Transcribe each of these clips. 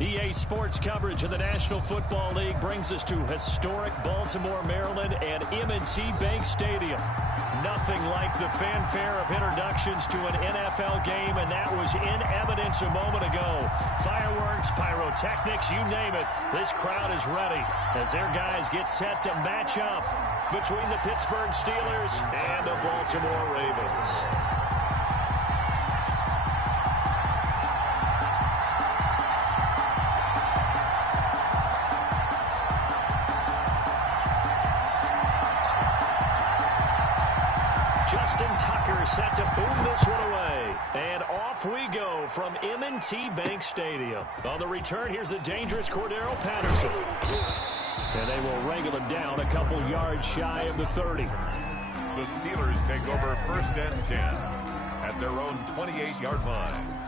EA Sports coverage of the National Football League brings us to historic Baltimore, Maryland, and M&T Bank Stadium. Nothing like the fanfare of introductions to an NFL game, and that was in evidence a moment ago. Fireworks, pyrotechnics, you name it. This crowd is ready as their guys get set to match up between the Pittsburgh Steelers and the Baltimore Ravens. Justin Tucker set to boom this one away. And off we go from M&T Bank Stadium. On the return, here's the dangerous Cordero Patterson. And they will wrangle him down a couple yards shy of the 30. The Steelers take over 1st and 10 at their own 28-yard line.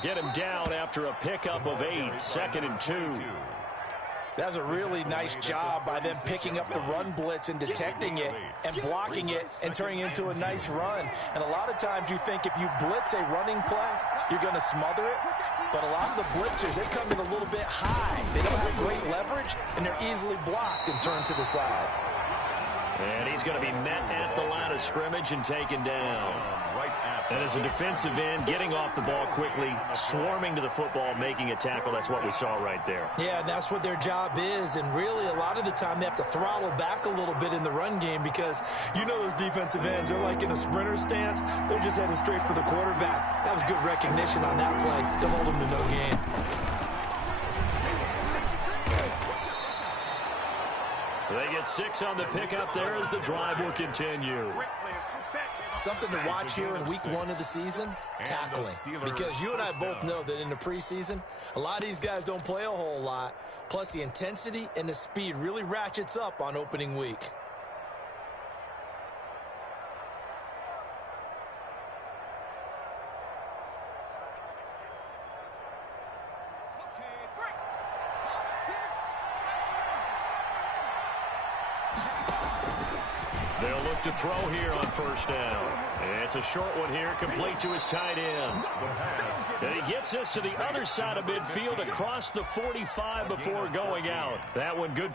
Get him down after a pickup of 8, 2nd and 2. That's a really nice job by them picking up the run blitz and detecting it and blocking it and turning it into a nice run. And a lot of times you think if you blitz a running play, you're going to smother it. But a lot of the blitzers, they come in a little bit high. They don't have great leverage, and they're easily blocked and turned to the side. And he's going to be met at the line of scrimmage and taken down. And as a defensive end, getting off the ball quickly, swarming to the football, making a tackle, that's what we saw right there. Yeah, and that's what their job is. And really, a lot of the time, they have to throttle back a little bit in the run game because you know those defensive ends, they're like in a sprinter stance. They're just headed straight for the quarterback. That was good recognition on that play to hold them to no gain. They get 6 on the pickup there as the drive will continue. Something to watch here in week 1 of the season, tackling. Because you and I both know that in the preseason, a lot of these guys don't play a whole lot. Plus, the intensity and the speed really ratchets up on opening week. They'll look to throw here on 1st down. It's a short one here, complete to his tight end. And he gets us to the other side of midfield across the 45 before going out. That one good.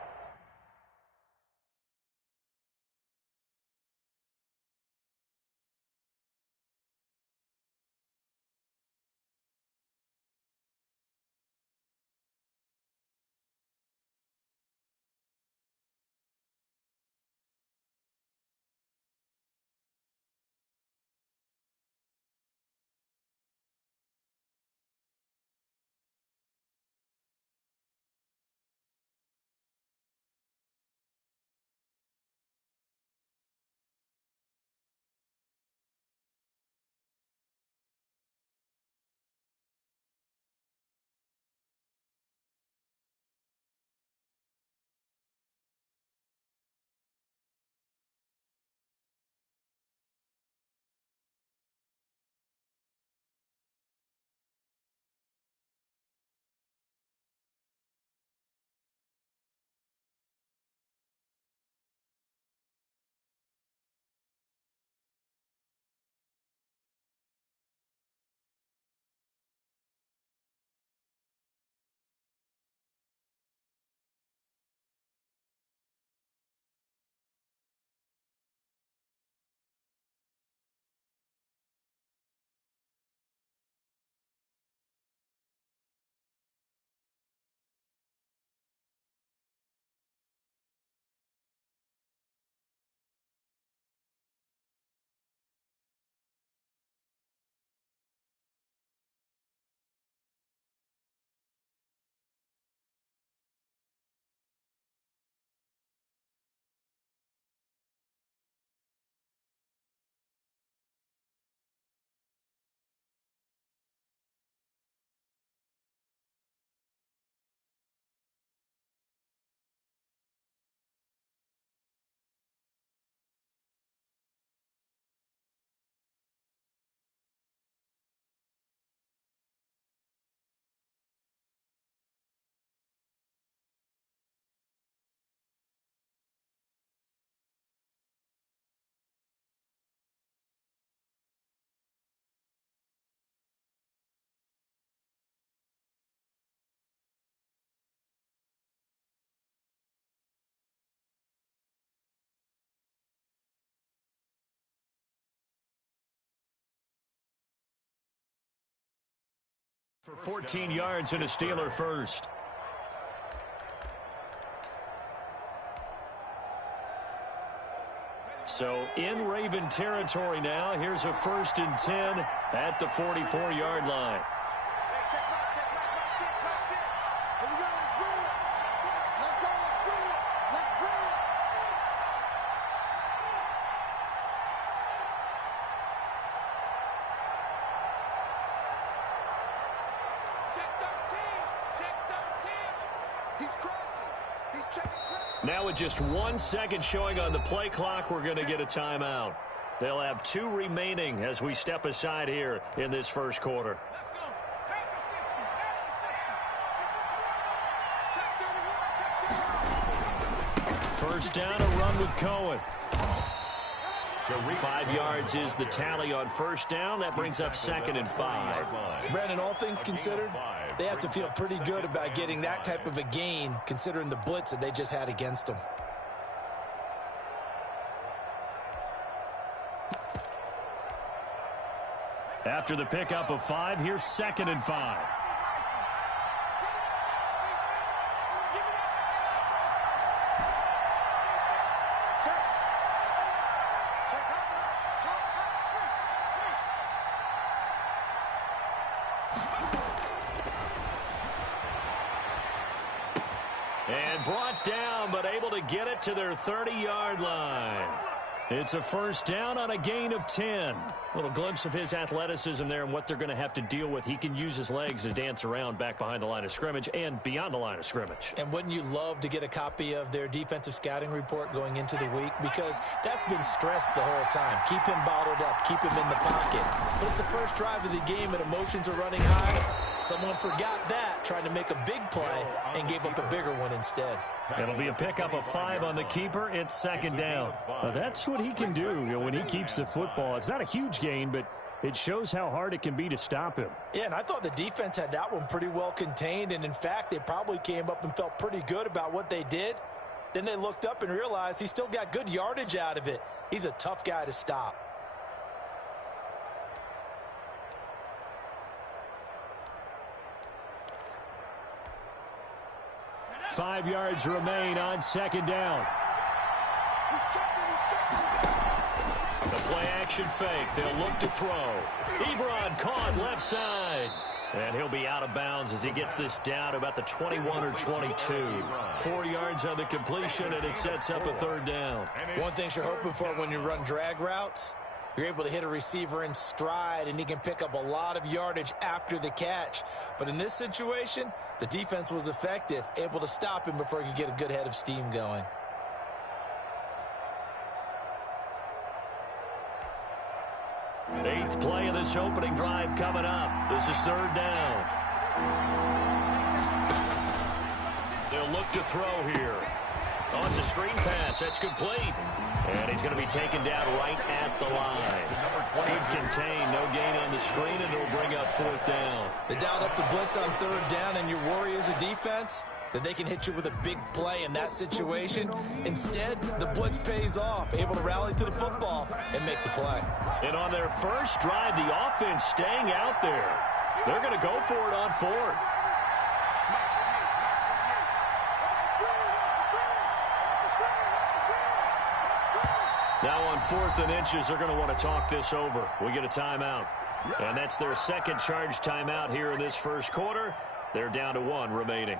For 14 yards and a Steeler first. So in Raven territory now. Here's a 1st and 10 at the 44-yard line. Now with just 1 second showing on the play clock, we're going to get a timeout. They'll have 2 remaining as we step aside here in this first quarter. First down, a run with Cohen. 5 yards is the tally on first down. That brings up 2nd and 5. Brandon, all things considered, they have to feel pretty good about getting that type of a gain, considering the blitz that they just had against them. After the pickup of 5, here's 2nd and 5. And brought down, but able to get it to their 30-yard line. It's a first down on a gain of 10. A little glimpse of his athleticism there and what they're going to have to deal with. He can use his legs to dance around back behind the line of scrimmage and beyond the line of scrimmage. And wouldn't you love to get a copy of their defensive scouting report going into the week? Because that's been stressed the whole time. Keep him bottled up. Keep him in the pocket. But it's the first drive of the game and emotions are running high. Someone forgot that, trying to make a big play and gave up a bigger one instead. It'll be a pickup of 5 on the keeper. It's 2nd down. That's what he can do when he keeps the football. It's not a huge gain, but it shows how hard it can be to stop him. Yeah, and I thought the defense had that one pretty well contained, and in fact, they probably came up and felt pretty good about what they did. Then they looked up and realized he still got good yardage out of it. He's a tough guy to stop. Five yards remain on 2nd down. The play action fake. They'll look to throw. Ebron caught left side. And he'll be out of bounds as he gets this down to about the 21 or 22. 4 yards on the completion, and it sets up a 3rd down. One thing you're hoping for when you run drag routes, you're able to hit a receiver in stride, and he can pick up a lot of yardage after the catch. But in this situation, the defense was effective, able to stop him before he could get a good head of steam going. Eighth play of this opening drive coming up. This is 3rd down. They'll look to throw here. Oh, it's a screen pass. That's complete. And he's going to be taken down right at the line. Good contain. No gain on the screen, and it'll bring up 4th down. They dialed up the blitz on 3rd down, and your worry as a defense that they can hit you with a big play in that situation. Instead, the blitz pays off, able to rally to the football and make the play. And on their first drive, the offense staying out there. They're going to go for it on 4th. Now on 4th and inches, they're going to want to talk this over. We get a timeout. And that's their 2nd charge timeout here in this first quarter. They're down to 1 remaining.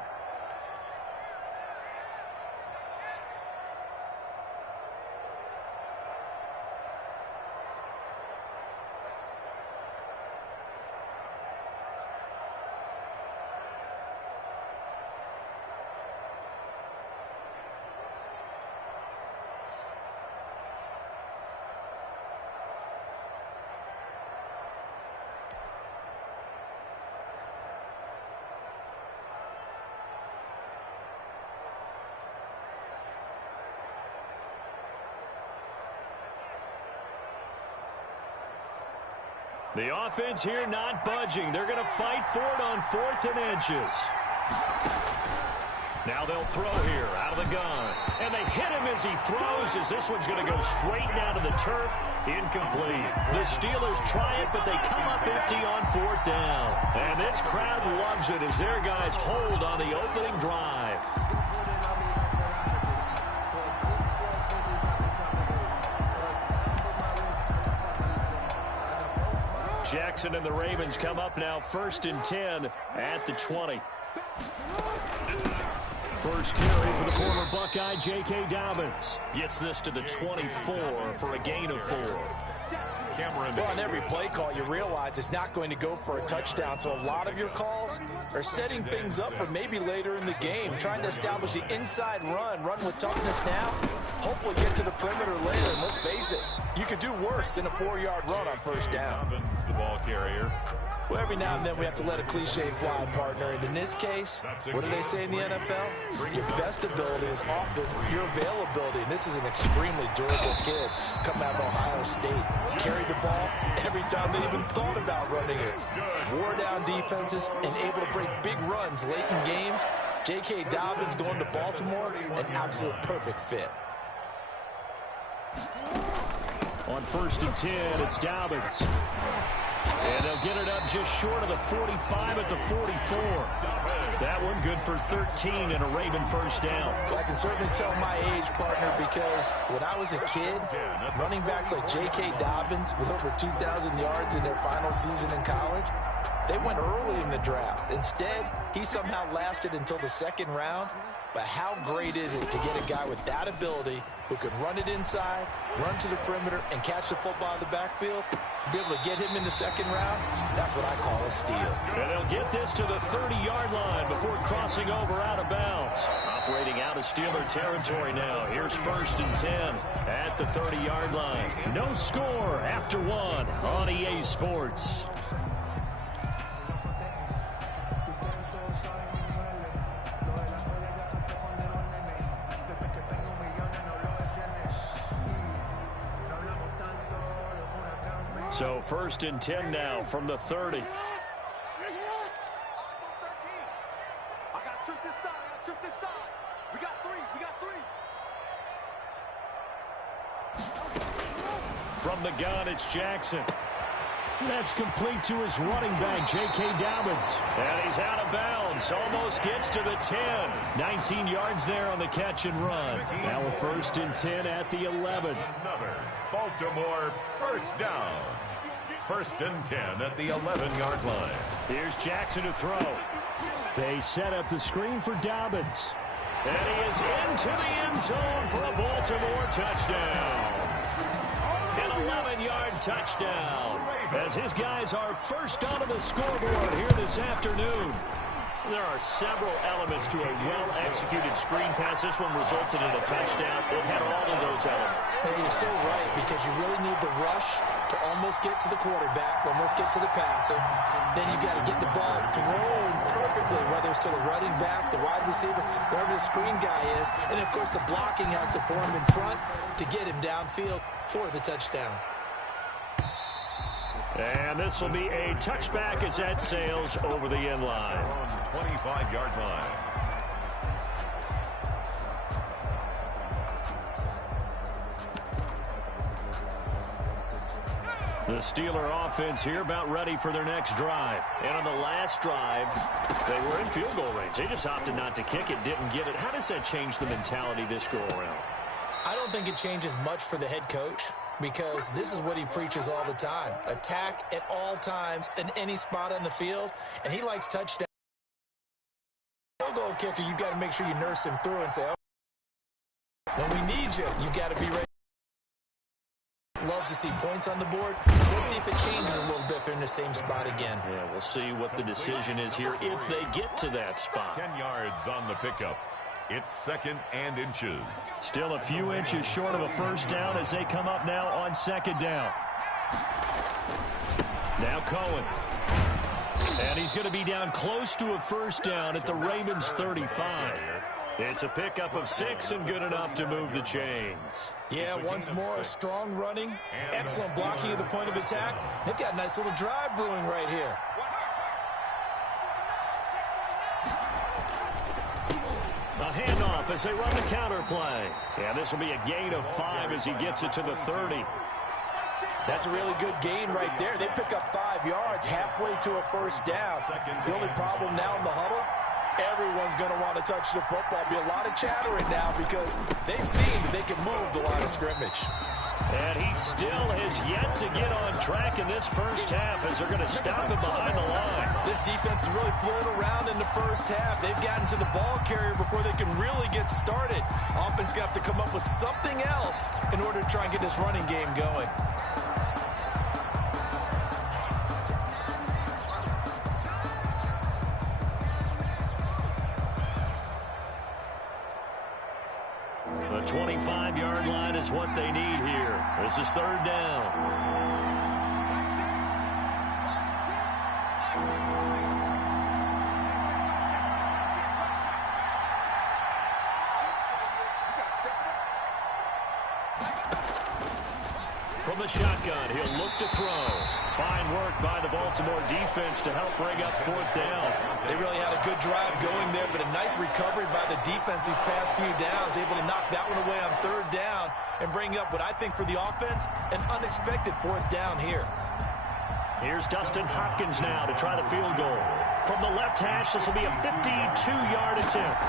The offense here not budging. They're going to fight for it on 4th and inches. Now they'll throw here out of the gun. And they hit him as he throws, as this one's going to go straight down to the turf Incomplete. The Steelers try it, but they come up empty on 4th down. And this crowd loves it as their guys hold on the opening drive. Jackson and the Ravens come up now 1st and 10 at the 20. First carry for the former Buckeye, J.K. Dobbins. Gets this to the 24 for a gain of 4. Well, on every play call, you realize it's not going to go for a touchdown. So a lot of your calls are setting things up for maybe later in the game, trying to establish the inside run with toughness now, hopefully get to the perimeter later. And let's face it, you could do worse than a 4-yard run on 1st down. Dobbins, the ball carrier. Well, every now and then we have to let a cliche fly, partner. And in this case, what do they say in the NFL? Your best ability is often your availability. And this is an extremely durable kid coming out of Ohio State. Carried the ball every time they even thought about running it. Wore down defenses and able to break big runs late in games. J.K. Dobbins going to Baltimore, an absolute perfect fit. On 1st and 10, it's Dobbins. And they'll get it up just short of the 45 at the 44. That one good for 13 and a Raven 1st down. Well, I can certainly tell my age, partner, because when I was a kid, running backs like J.K. Dobbins with over 2,000 yards in their final season in college, they went early in the draft. Instead, he somehow lasted until the 2nd round. But how great is it to get a guy with that ability who can run it inside, run to the perimeter, and catch the football in the backfield? Be able to get him in the 2nd round, that's what I call a steal. And they'll get this to the 30-yard line before crossing over out of bounds. Operating out of Steeler territory now. Here's 1st and 10 at the 30-yard line. No score after 1 on EA Sports. So 1st and 10 now from the 30. I got shoot this side. I got shoot this side. We got 3. We got 3. From the gun, it's Jackson. That's complete to his running back, J.K. Dobbins. And he's out of bounds. Almost gets to the 10. 19 yards there on the catch and run. Now a 1st and 10 at the 11. Another Baltimore 1st down. 1st and 10 at the 11-yard line. Here's Jackson to throw. They set up the screen for Dobbins. And he is into the end zone for a Baltimore touchdown. An 11-yard touchdown. As his guys are first onto the scoreboard here this afternoon. There are several elements to a well-executed screen pass. This one resulted in a touchdown. It had all of those elements. Hey, you're so right, because you really need the rush to almost get to the quarterback, almost get to the passer. Then you've got to get the ball thrown perfectly, whether it's to the running back, the wide receiver, wherever the screen guy is. And, of course, the blocking has to form in front to get him downfield for the touchdown. And this will be a touchback as that sails over the end line. 25-yard line. The Steeler offense here about ready for their next drive. And on the last drive, they were in field goal range. They just opted not to kick it, didn't get it. How does that change the mentality this go around? I don't think it changes much for the head coach, because this is what he preaches all the time. Attack at all times in any spot on the field, and he likes touchdowns. Field goal kicker, you got to make sure you nurse him through and say, oh, when we need you, you got to be ready. Loves to see points on the board, so let's see if it changes a little bit if they're in the same spot again. Yeah, we'll see what the decision is here if they get to that spot. 10 yards on the pickup. It's 2nd and inches. Still a few inches short of a 1st down as they come up now on 2nd down. Now Cohen. And he's going to be down close to a 1st down at the Ravens 35. It's a pickup of 6 and good enough to move the chains. Yeah, once more, strong running, excellent blocking at the point of attack. They've got a nice little drive brewing right here. A handoff as they run the counter play. Yeah, this will be a gain of 5 as he gets it to the 30. That's a really good gain right there. They pick up 5 yards halfway to a first down. The only problem now in the huddle, everyone's going to want to touch the football. Be a lot of chattering now because they've seen that they can move the line of scrimmage. And he still has yet to get on track in this first half as they're going to stop him behind the line. This defense is really floating around in the first half. They've gotten to the ball carrier before they can really get started. Offense going to have to come up with something else in order to try and get this running game going. The 25-yard line is what they need here. This is third down. From the shotgun, he'll look to throw. Fine work by the Baltimore defense to help bring up fourth down. They really had a good drive going there, but a nice recovery by the defense these past few downs, able to knock that one away on third down and bring up what I think for the offense, an unexpected fourth down here. Here's Dustin Hopkins now to try the field goal. From the left hash, this will be a 52-yard attempt.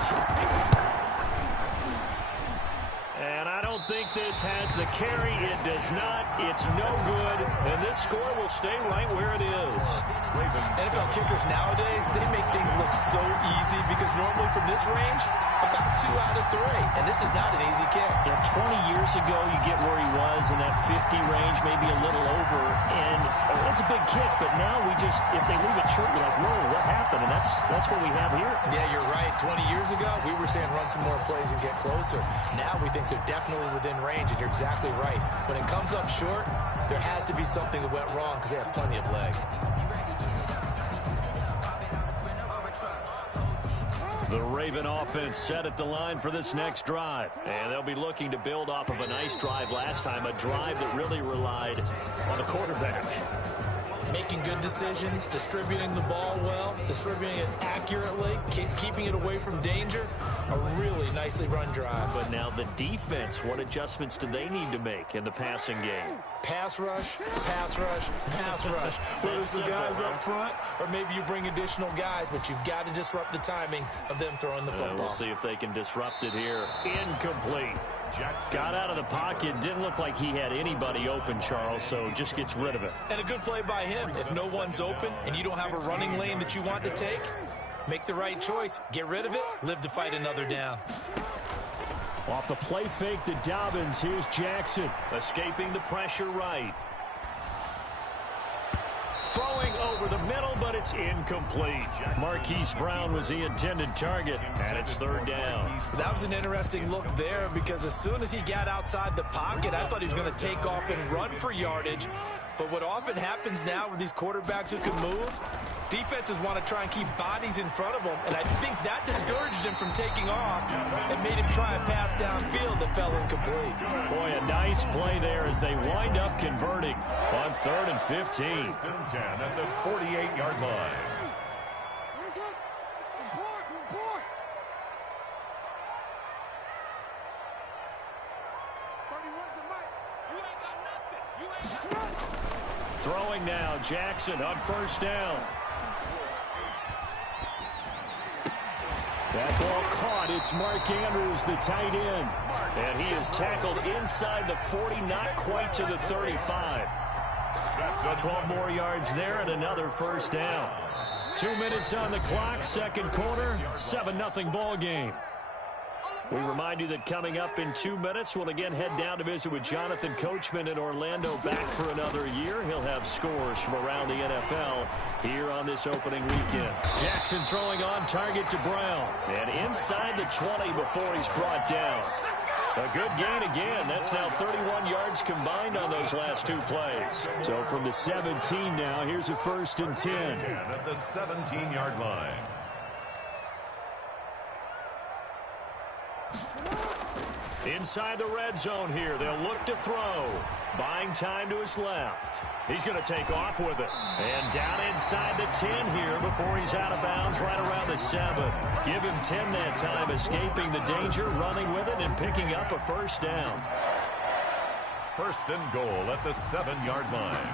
And I don't think this has the carry. It does not. It's no good. And this score will stay right where it is. NFL kickers nowadays, they make things look so easy because normally from this range, about 2 out of 3. And this is not an easy kick. Yeah, 20 years ago, you get where he was in that 50 range, maybe a little over. And it's a big kick, but now we just, if they leave it short, you're like, whoa, what happened? And that's what we have here. Yeah, you're right. 20 years ago, we were saying run some more plays and get closer. Now we think they're definitely within range, and you're exactly right. When it comes up short, there has to be something that went wrong because they have plenty of leg. The Raven offense set at the line for this next drive. And they'll be looking to build off of a nice drive last time, a drive that really relied on the quarterback. Making good decisions, distributing the ball well, distributing it accurately, keeping it away from danger. A really nicely run drive. But now the defense, what adjustments do they need to make in the passing game? Pass rush, pass rush, pass rush. Whether it's the guys up front or maybe you bring additional guys, but you've got to disrupt the timing of them throwing the football. We'll see if they can disrupt it here. Incomplete. Got out of the pocket. Didn't look like he had anybody open, Charles, so just gets rid of it. And a good play by him. If no one's open and you don't have a running lane that you want to take, make the right choice. Get rid of it. Live to fight another down. Off the play fake to Dobbins. Here's Jackson. Escaping the pressure right. Throwing over the middle, but it's incomplete. Marquise Brown was the intended target, and it's third down. That was an interesting look there because as soon as he got outside the pocket, I thought he was going to take off and run for yardage. But what often happens now with these quarterbacks who can move, defenses want to try and keep bodies in front of them, and I think that discouraged him from taking off and made him try a pass downfield that fell incomplete. Boy, a nice play there as they wind up converting on 3rd and 15. First and 10 at the 48-yard line. Throwing now, Jackson on first down. That ball caught. It's Mark Andrews, the tight end. And he is tackled inside the 40, not quite to the 35. 12 more yards there and another first down. 2 minutes on the clock, second quarter, 7-0 ball game. We remind you that coming up in 2 minutes, we'll again head down to visit with Jonathan Coachman in Orlando, back for another year. He'll have scores from around the NFL here on this opening weekend. Jackson throwing on target to Brown. And inside the 20 before he's brought down. A good gain again. That's now 31 yards combined on those last 2 plays. So from the 17 now, here's a 1st and 10. At the 17-yard line. Inside the red zone here. They'll look to throw. Buying time to his left. He's going to take off with it. And down inside the 10 here before he's out of bounds right around the 7. Give him 10 that time, escaping the danger, running with it, and picking up a first down. First and goal at the 7-yard line.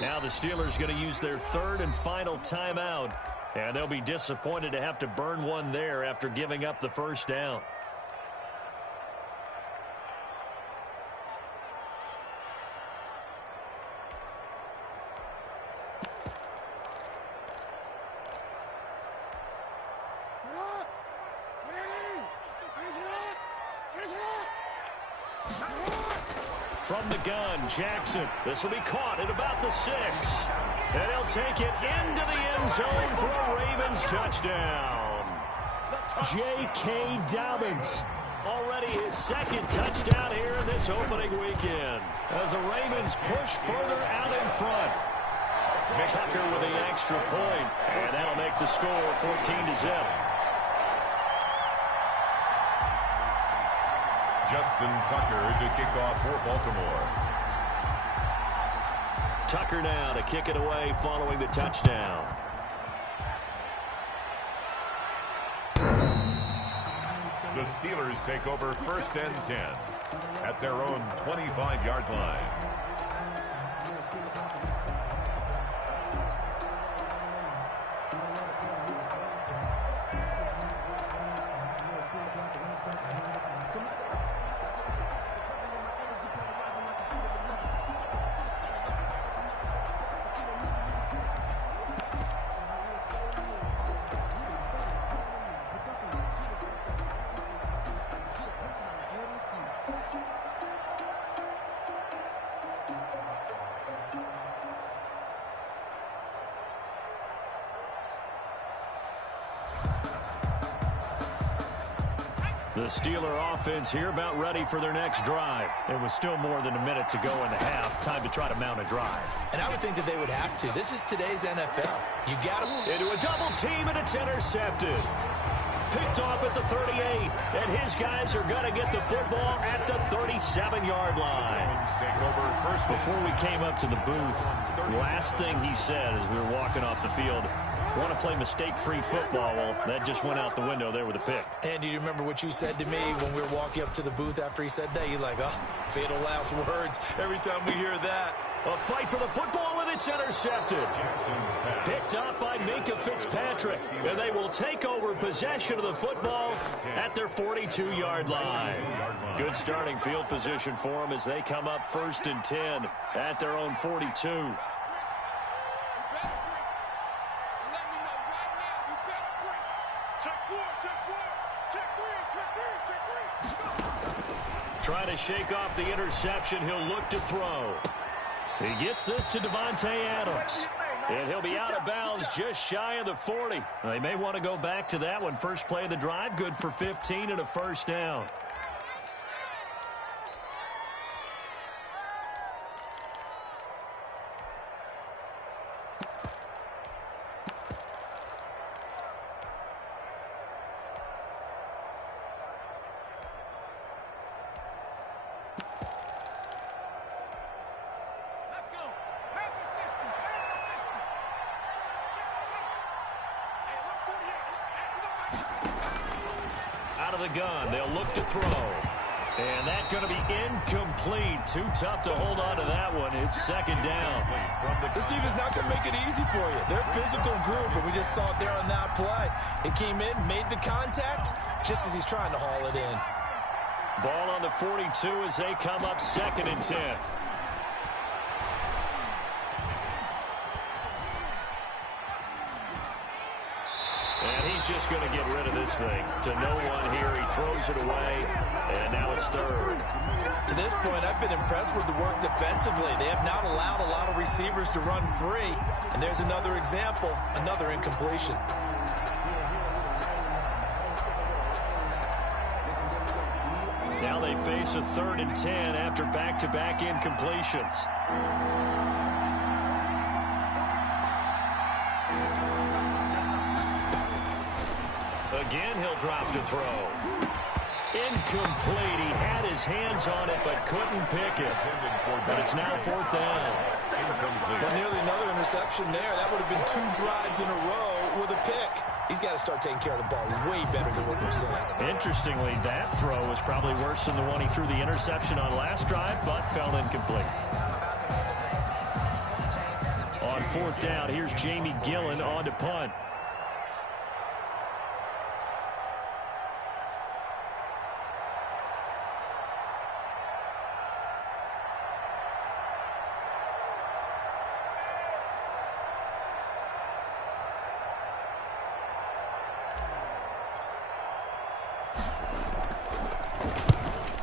Now the Steelers going to use their third and final timeout, and they'll be disappointed to have to burn one there after giving up the first down. From the gun, Jackson. This will be caught at about the 6. And he'll take it into the end zone for a Ravens touchdown. J.K. Dobbins. Already his second touchdown here in this opening weekend. As the Ravens push further out in front. Tucker with the extra point. And that'll make the score 14-0. Justin Tucker to kick off for Baltimore. Tucker now to kick it away following the touchdown. The Steelers take over first and 10 at their own 25-yard line. The Steeler offense here about ready for their next drive. It was still more than a minute to go in the half. Time to try to mount a drive. And I would think that they would have to. This is today's NFL. You got to... Into a double team, and it's intercepted. Picked off at the 38. And his guys are going to get the football at the 37-yard line. Before we came up to the booth, last thing he said as we were walking off the field, want to play mistake-free football. Well, that just went out the window there with a pick. And do you remember what you said to me when we were walking up to the booth after he said that? You're like, oh, fatal last words every time we hear that. A fight for the football, and it's intercepted. Picked up by Minkah Fitzpatrick. And they will take over possession of the football at their 42-yard line. Good starting field position for them as they come up first and 10 at their own 42. Trying to shake off the interception. He'll look to throw. He gets this to Davante Adams. And he'll be out of bounds just shy of the 40. They may want to go back to that one. First play of the drive, good for 15 and a first down. Out of the gun, they'll look to throw. And that's going to be incomplete. Too tough to hold on to that one. It's second down. This team is not going to make it easy for you. They're a physical group, and we just saw it there on that play. It came in, made the contact, just as he's trying to haul it in. Ball on the 42 as they come up second and 10. And he's just going to get rid of this thing. To no one here, he throws it away, and now it's third. To this point, I've been impressed with the work defensively. They have not allowed a lot of receivers to run free. And there's another example, another incompletion. Now they face a 3rd and 10 after back-to-back incompletions. Again, he'll drop to throw. Incomplete. He had his hands on it but couldn't pick it. But it's now 4th down. Well, nearly another interception there. That would have been 2 drives in a row with a pick. He's got to start taking care of the ball way better than what we're seeing. Interestingly, that throw was probably worse than the one he threw the interception on last drive, but fell incomplete. On 4th down, here's Jamie Gillen on to punt.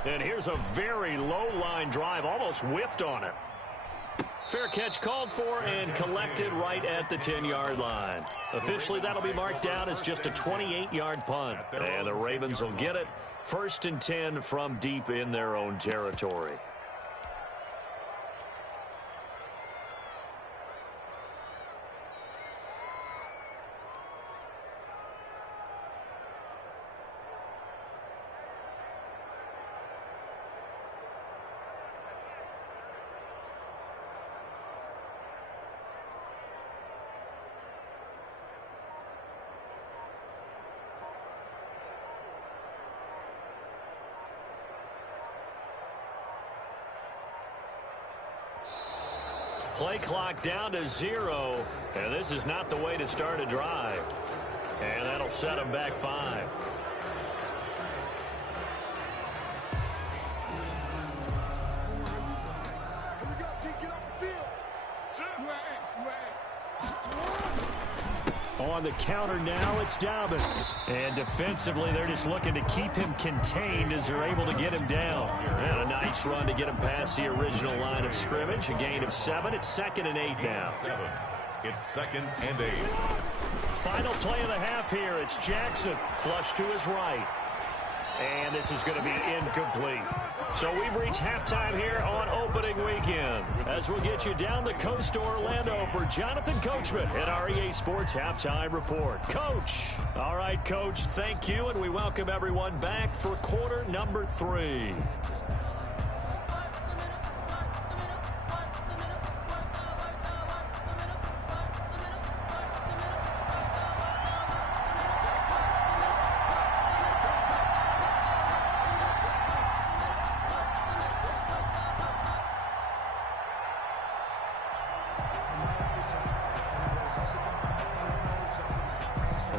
And here's a very low line drive, almost whiffed on it. Fair catch called for and collected right at the 10-yard line. Officially, that'll be marked down as just a 28-yard punt. And the Ravens will get it. 1st and 10 from deep in their own territory. Play clock down to 0, and this is not the way to start a drive. And that'll set them back 5. On the counter now, it's Dobbins. And defensively, they're just looking to keep him contained as they're able to get him down. And a nice run to get him past the original line of scrimmage. A gain of 7. It's 2nd and 8 now. It's 2nd and 8. Final play of the half here. It's Jackson. Flush to his right. And this is going to be incomplete. So we've reached halftime here on opening weekend. As we'll get you down the coast to Orlando for Jonathan Coachman at our EA Sports Halftime Report. Coach. All right, Coach, thank you, and we welcome everyone back for quarter number 3.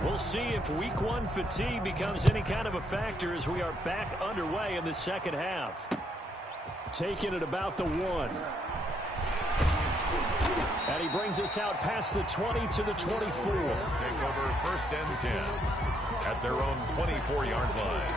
We'll see if week 1 fatigue becomes any kind of a factor as we are back underway in the second half. Taking it about the 1. And he brings us out past the 20 to the 24. Take over 1st and 10 at their own 24-yard line.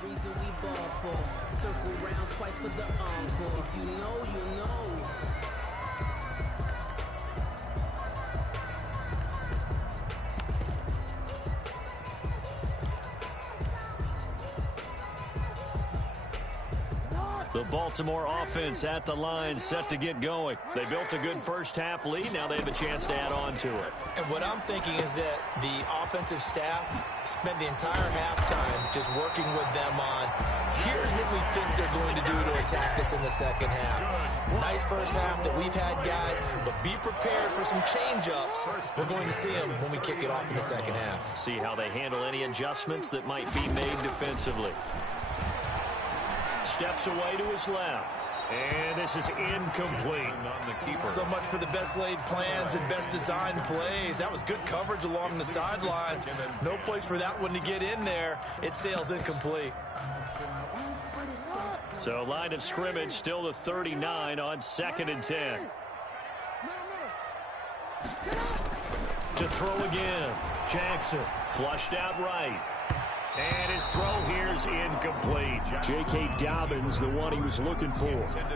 the reason we ball for. Circle round twice for the encore. If you know, you know. The Baltimore offense at the line, set to get going. They built a good first-half lead. Now they have a chance to add on to it. And what I'm thinking is that the offensive staff spent the entire halftime just working with them on, here's what we think they're going to do to attack us in the second half. Nice first half that we've had, guys, but be prepared for some change-ups. We're going to see them when we kick it off in the second half. See how they handle any adjustments that might be made defensively. Steps away to his left. And this is incomplete. So much for the best laid plans and best designed plays. That was good coverage along the sideline. No place for that one to get in there. It sails incomplete. So line of scrimmage still the 39 on 2nd and 10. To throw again. Jackson flushed out right. And his throw here's incomplete. J.K. Dobbins, the one he was looking for.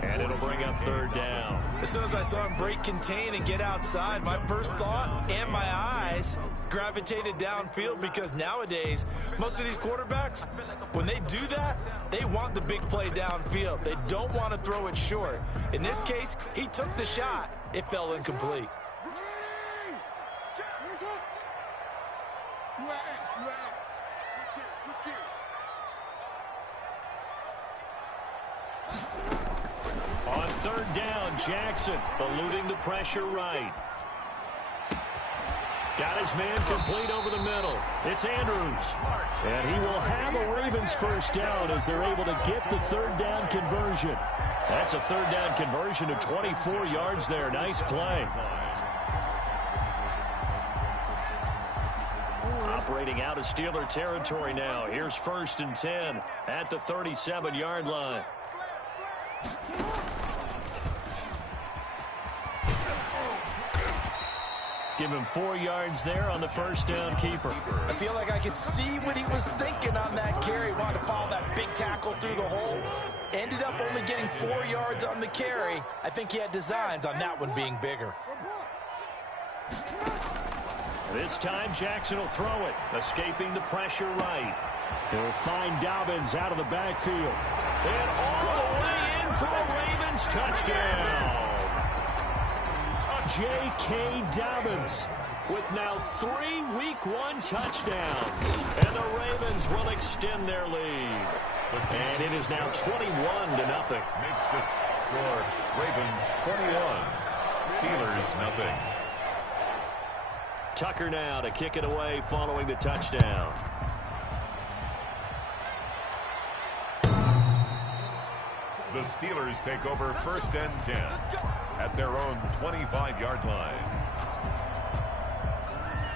And it'll bring up 3rd down. As soon as I saw him break contain and get outside, my first thought and my eyes gravitated downfield, because nowadays, most of these quarterbacks, when they do that, they want the big play downfield. They don't want to throw it short. In this case, he took the shot. It fell incomplete. On 3rd down, Jackson eluding the pressure right. Got his man complete over the middle. It's Andrews. And he will have a Ravens 1st down as they're able to get the 3rd down conversion. That's a 3rd down conversion of 24 yards there. Nice play. Operating out of Steeler territory now. Here's 1st and 10 at the 37-yard line. Give him 4 yards there on the 1st down keeper. I feel like I could see what he was thinking on that carry. Wanted to follow that big tackle through the hole. Ended up only getting 4 yards on the carry. I think he had designs on that one being bigger. This time Jackson will throw it, escaping the pressure right. He'll find Dobbins out of the backfield. And all the way in for a Ravens touchdown. J.K. Dobbins with now 3 Week 1 touchdowns. And the Ravens will extend their lead. And it is now 21-0. Makes the score Ravens 21, Steelers nothing. Tucker now to kick it away following the touchdown. The Steelers take over 1st and 10 at their own 25-yard line.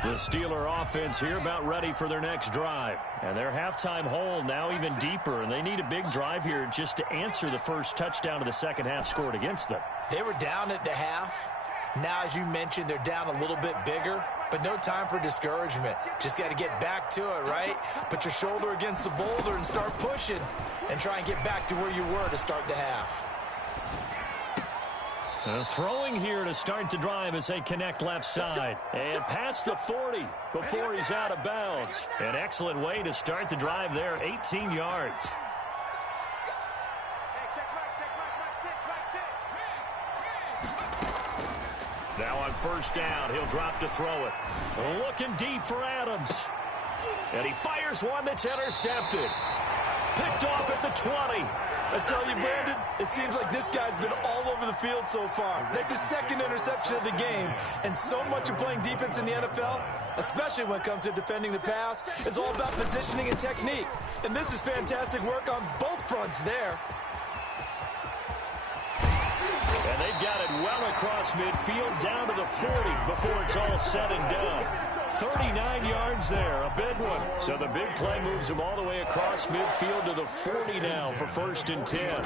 The Steeler offense here about ready for their next drive. And their halftime hole now even deeper. And they need a big drive here just to answer the first touchdown of the second half scored against them. They were down at the half. Now, as you mentioned, they're down a little bit bigger. But no time for discouragement. Just got to get back to it, right? Put your shoulder against the boulder and start pushing. And try and get back to where you were to start the half. Throwing here to start the drive as they connect left side. And past the 40 before he's out of bounds. An excellent way to start the drive there, 18 yards. Now on 1st down, he'll drop to throw it. Looking deep for Adams. And he fires one that's intercepted. Picked off at the 20. I tell you, Brandon, it seems like this guy's been all over the field so far. That's his 2nd interception of the game. And so much of playing defense in the NFL, especially when it comes to defending the pass, is all about positioning and technique. And this is fantastic work on both fronts there. And they've got it well across midfield down to the 40 before it's all said and done. 39 yards there, a big one. So the big play moves him all the way across midfield to the 40 now for 1st and 10.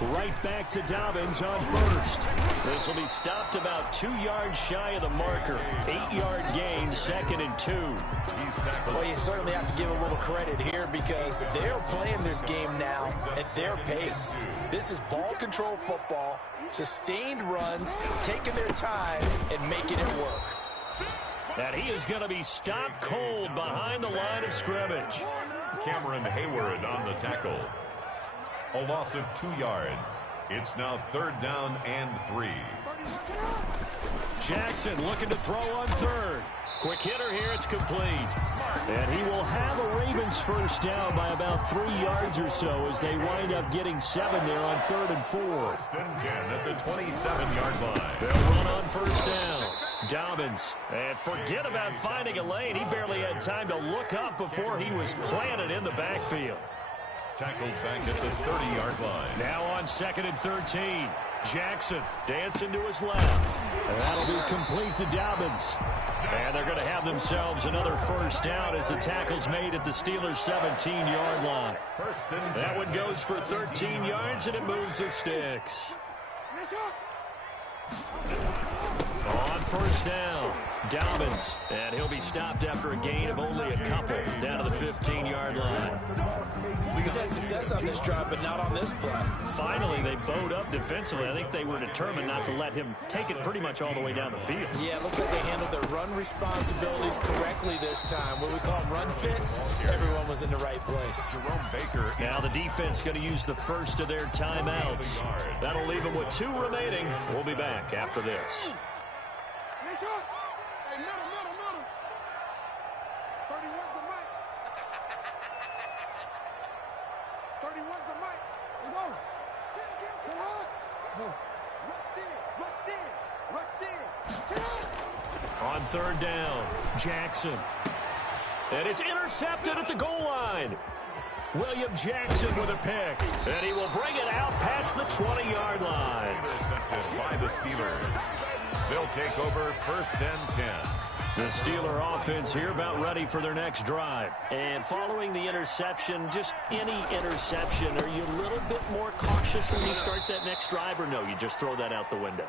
Right back to Dobbins on first. This will be stopped about 2 yards shy of the marker. 8-yard gain, 2nd and 2. Well, you certainly have to give a little credit here because they're playing this game now at their pace. This is ball control football, sustained runs, taking their time and making it work. And he is going to be stopped cold behind the line of scrimmage. Cameron Hayward on the tackle. A loss of 2 yards. It's now 3rd down and 3. Jackson looking to throw on 3rd. Quick hitter here, it's complete. And he will have a Ravens first down by about 3 yards or so as they wind up getting 7 there on 3rd and 4. 1st and 10 at the 27-yard line. They'll run on first down. Dobbins. And forget about finding a lane. He barely had time to look up before he was planted in the backfield. Tackled back at the 30-yard line. Now on 2nd and 13. Jackson dancing to his left. And that'll be complete to Dobbins. And they're going to have themselves another first down as the tackle's made at the Steelers' 17-yard line. That one goes for 13 yards, and it moves the sticks. On first down, Dobbins. And he'll be stopped after a gain of only a couple down to the 15-yard line. He's had success on this drive, but not on this play. Finally, they bowed up defensively. I think they were determined not to let him take it pretty much all the way down the field. Yeah, it looks like they handled their run responsibilities correctly this time. What we call run fits, everyone was in the right place. Jerome Baker. Now the defense going to use the first of their timeouts. That'll leave them with 2 remaining. We'll be back after this. On 3rd down, Jackson. And it's intercepted at the goal line. William Jackson with a pick. And he will bring it out past the 20-yard line. Intercepted by the Steelers. They'll take over 1st and 10. The Steeler offense here about ready for their next drive. And following the interception, just any interception, are you a little bit more cautious when you start that next drive, or no, you just throw that out the window?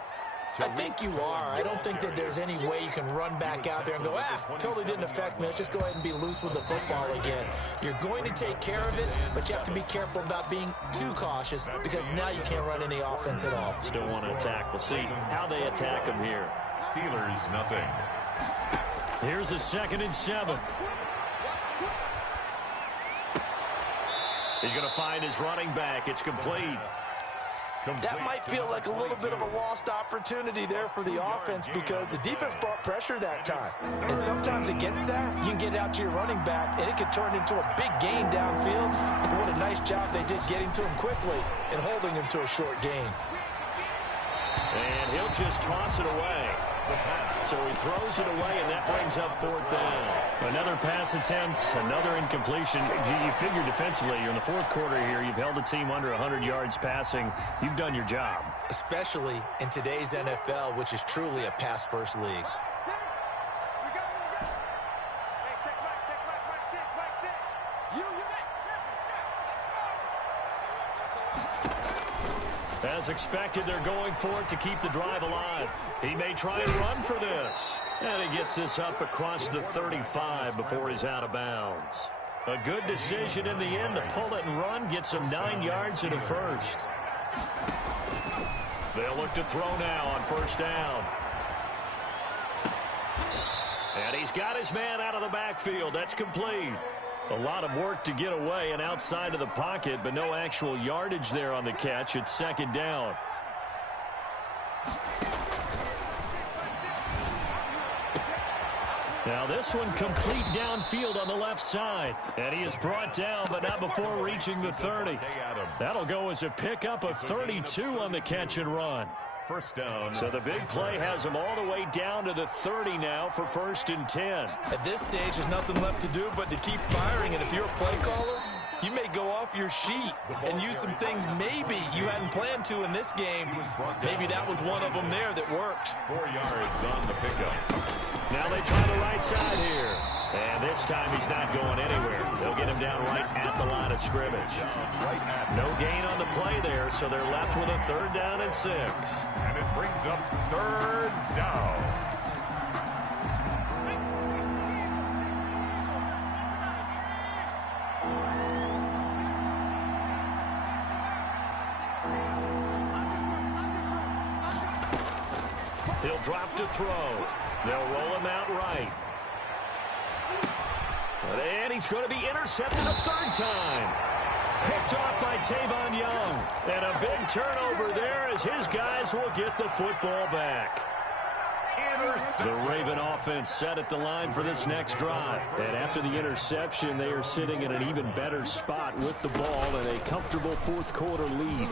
I think you are. I don't think that there's any way you can run back out there and go, totally didn't affect me. Let's just go ahead and be loose with the football again. You're going to take care of it, but you have to be careful about being too cautious because now you can't run any offense at all. Still want to attack. We'll see how they attack them here. Steelers, nothing. Here's a 2nd and 7. He's going to find his running back. It's complete. That might feel like a little bit of a lost opportunity there for the offense because the defense brought pressure that time. And sometimes against that, you can get out to your running back, and it could turn into a big gain downfield. But what a nice job they did getting to him quickly and holding him to a short gain. And he'll just toss it away. So he throws it away, and that brings up 4th down. Another pass attempt, another incompletion. You figure defensively, you're in the 4th quarter here. You've held the team under 100 yards passing. You've done your job. Especially in today's NFL, which is truly a pass-first league. As expected, they're going for it to keep the drive alive. He may try and run for this. And he gets this up across the 35 before he's out of bounds. A good decision in the end to pull it and run, gets him 9 yards and a first. They'll look to throw now on 1st down. And he's got his man out of the backfield. That's complete. A lot of work to get away and outside of the pocket, but no actual yardage there on the catch. It's 2nd down. Now this one complete downfield on the left side. And he is brought down, but not before reaching the 30. That'll go as a pickup of 32 on the catch and run. 1st down. So the big play has him all the way down to the 30 now for 1st and 10. At this stage, there's nothing left to do but to keep firing. And if you're a play caller, you may go off your sheet and use some things maybe you hadn't planned to in this game. Maybe that was one of them there that worked. 4 yards on the pickup. Now they try the right side here. And this time he's not going anywhere. They'll get him down right at the line of scrimmage. No gain on the play there, so they're left with a 3rd down and 6. And it brings up 3rd down. He'll drop to throw. They'll roll him out right. And he's going to be intercepted a 3rd time. Picked off by Tavon Young. And a big turnover there as his guys will get the football back. The Raven offense set at the line for this next drive. And after the interception, they are sitting in an even better spot with the ball and a comfortable 4th quarter lead.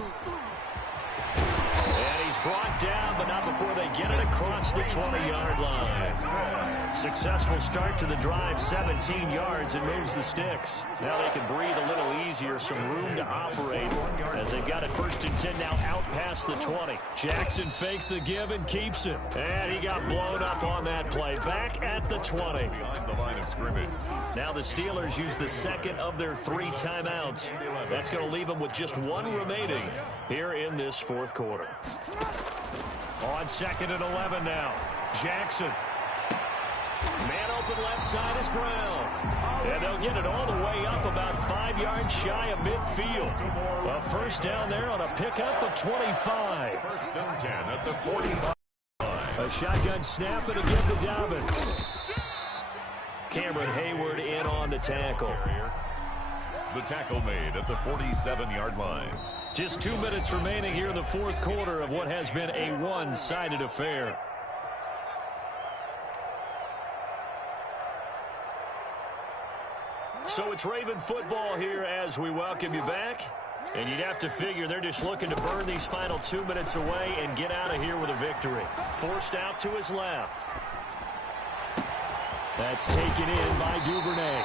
Brought down, but not before they get it across the 20-yard line. Successful start to the drive, 17 yards, and moves the sticks. Now they can breathe a little easier, some room to operate as they've got it 1st and 10 now out past the 20. Jackson fakes the give and keeps it. And he got blown up on that play. Back at the 20. Behind the line of scrimmage. Now the Steelers use the 2nd of their 3 timeouts. That's going to leave them with just 1 remaining here in this 4th quarter. On 2nd and 11 now. Jackson. Man open left side is Brown. And they'll get it all the way up about 5 yards shy of midfield. A 1st down there on a pickup of 25. 1st and 10 at the 45. A shotgun snap and again to Dobbins. Cameron Hayward in on the tackle. The tackle made at the 47-yard line. Just 2 minutes remaining here in the 4th quarter of what has been a one-sided affair. So it's Raven football here as we welcome you back. And you'd have to figure they're just looking to burn these final 2 minutes away and get out of here with a victory. Forced out to his left. That's taken in by Duvernay.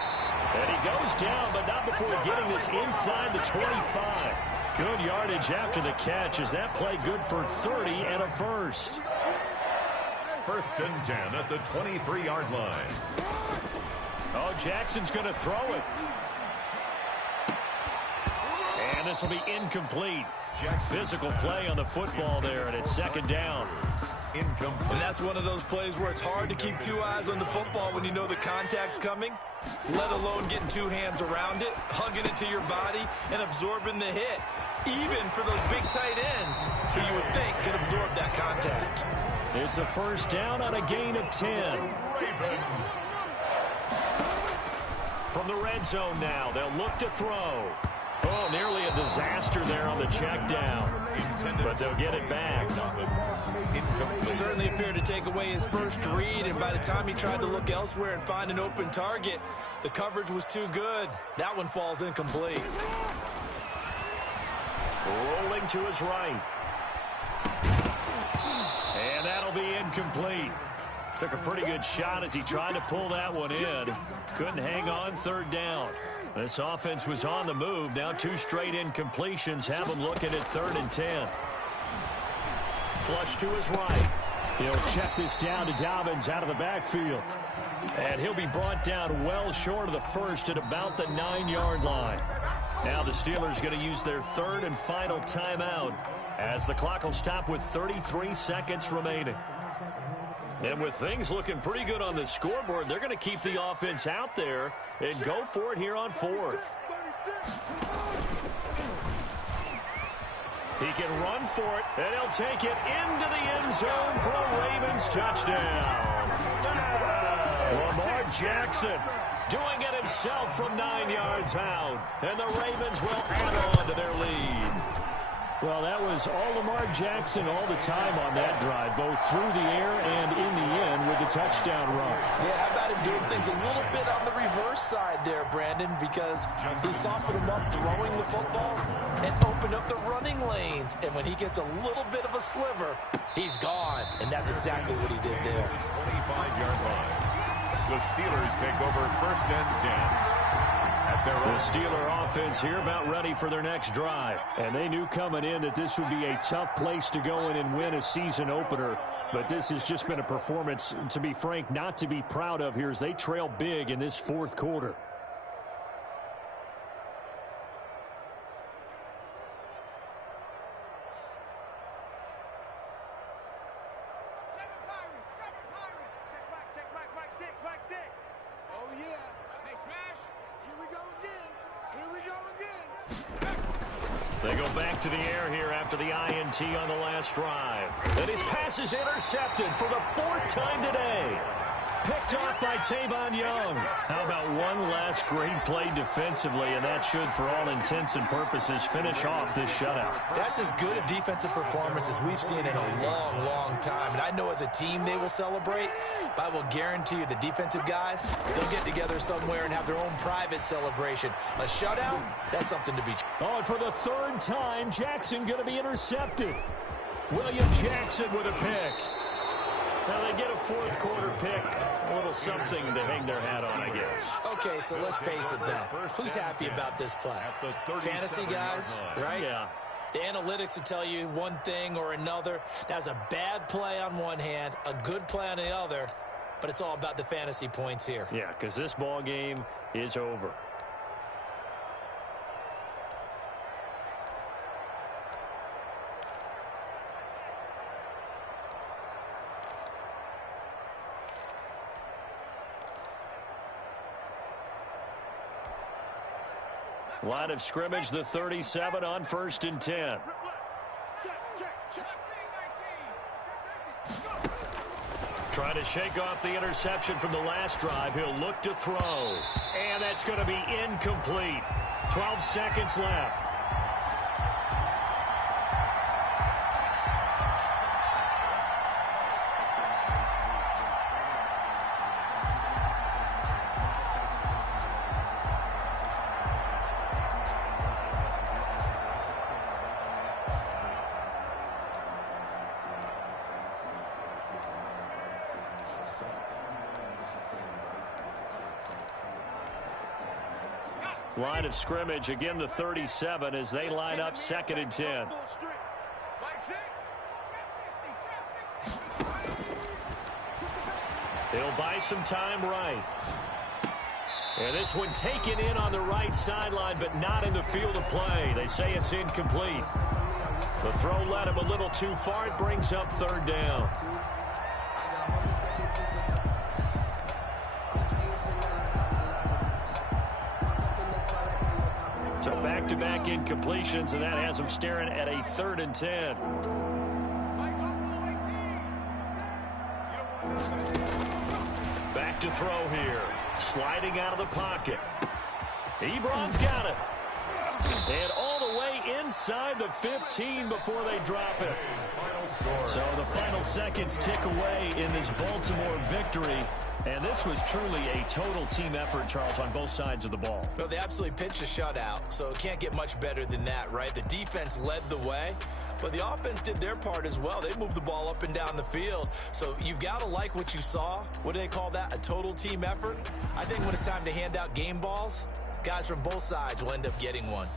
And he goes down, but not before getting this inside the 25. Good yardage after the catch. Is that play good for 30 and a 1st? 1st and 10 at the 23-yard line. Oh, Jackson's going to throw it. And this will be incomplete. Physical play on the football there, and it's 2nd down. Incomplete. And that's one of those plays where it's hard to keep 2 eyes on the football when you know the contact's coming, let alone getting 2 hands around it, hugging it to your body, and absorbing the hit. Even for those big tight ends who you would think can absorb that contact. It's a 1st down on a gain of 10. From the red zone now, they'll look to throw. Oh, nearly a disaster there on the check down. But they'll get it back. Certainly appeared to take away his first read, and by the time he tried to look elsewhere and find an open target, the coverage was too good. That one falls incomplete. Rolling to his right. And that'll be incomplete. Took a pretty good shot as he tried to pull that one in. Couldn't hang on 3rd down. This offense was on the move. Now 2 straight incompletions have him looking at 3rd and 10. Flush to his right. He'll check this down to Dobbins out of the backfield. And he'll be brought down well short of the 1st at about the 9-yard line. Now the Steelers going to use their 3rd and final timeout as the clock will stop with 33 seconds remaining. And with things looking pretty good on the scoreboard, they're going to keep the offense out there and go for it here on 4th. He can run for it, and he'll take it into the end zone for a Ravens touchdown. Lamar Jackson doing it himself from 9 yards out, and the Ravens will add on to their lead. Well, that was all Lamar Jackson all the time on that drive, both through the air and in the end with the touchdown run. Yeah, how about him doing things a little bit on the reverse side there, Brandon, because he softened him up throwing the football and opened up the running lanes. And when he gets a little bit of a sliver, he's gone. And that's exactly what he did there. 25-yard line. The Steelers take over 1st and 10. The Steeler offense here about ready for their next drive. And they knew coming in that this would be a tough place to go in and win a season opener. But this has just been a performance, to be frank, not to be proud of here as they trail big in this fourth quarter. They go back to the air here after the INT on the last drive. And his pass is intercepted for the fourth time today. Picked off by Tavon Young. How about one last great play defensively, and that should, for all intents and purposes, finish off this shutout. That's as good a defensive performance as we've seen in a long, long time. And I know as a team they will celebrate, but I will guarantee you the defensive guys, they'll get together somewhere and have their own private celebration. A shutout, that's something to be. Oh, and for the third time, Jackson going to be intercepted. William Jackson with a pick. Now they get a fourth quarter pick, a little something to hang their hat on, I guess. Okay, so let's face it then. Who's happy about this play? Fantasy guys, right? Yeah. The analytics will tell you one thing or another. That's a bad play on one hand, a good play on the other, but it's all about the fantasy points here. Yeah, because this ball game is over. Line of scrimmage, the 37 on 1st and 10. Trying to shake off the interception from the last drive. He'll look to throw. And that's going to be incomplete. 12 seconds left. Line of scrimmage, again the 37 as they line up 2nd and 10. They'll buy some time right. And this one taken in on the right sideline, but not in the field of play. They say it's incomplete. The throw led him a little too far. It brings up 3rd down. So back-to-back incompletions, and that has them staring at a 3rd and 10. Back to throw here. Sliding out of the pocket. Ebron's got it. And all the way inside the 15 before they drop it. So the final seconds tick away in this Baltimore victory. And this was truly a total team effort, Charles, on both sides of the ball. Well, they absolutely pitched a shutout, so it can't get much better than that, right? The defense led the way, but the offense did their part as well. They moved the ball up and down the field, so you've got to like what you saw. What do they call that? A total team effort? I think when it's time to hand out game balls, guys from both sides will end up getting one.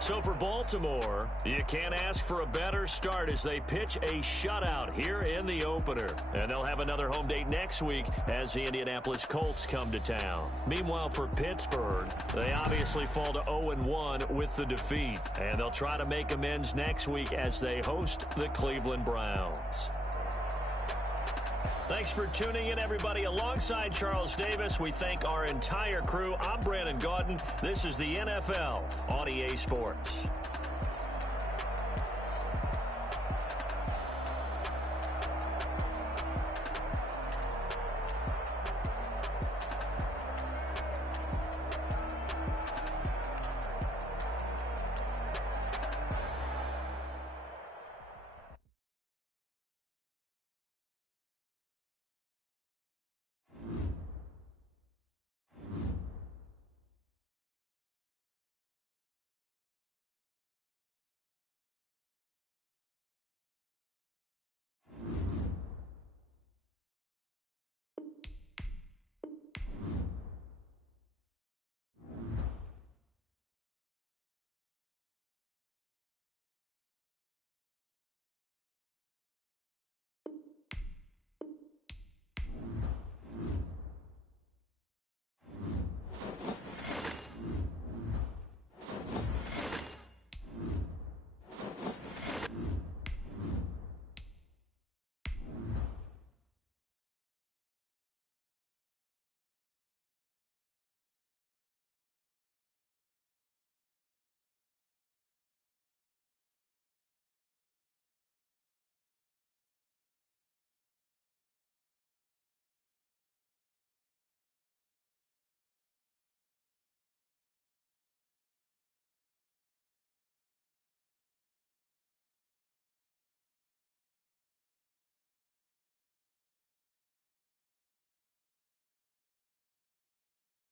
So for Baltimore, you can't ask for a better start as they pitch a shutout here in the opener. And they'll have another home date next week as the Indianapolis Colts come to town. Meanwhile, for Pittsburgh, they obviously fall to 0-1 with the defeat. And they'll try to make amends next week as they host the Cleveland Browns. Thanks for tuning in, everybody. Alongside Charles Davis, we thank our entire crew. I'm Brandon Gaudin. This is the NFL on EA Sports.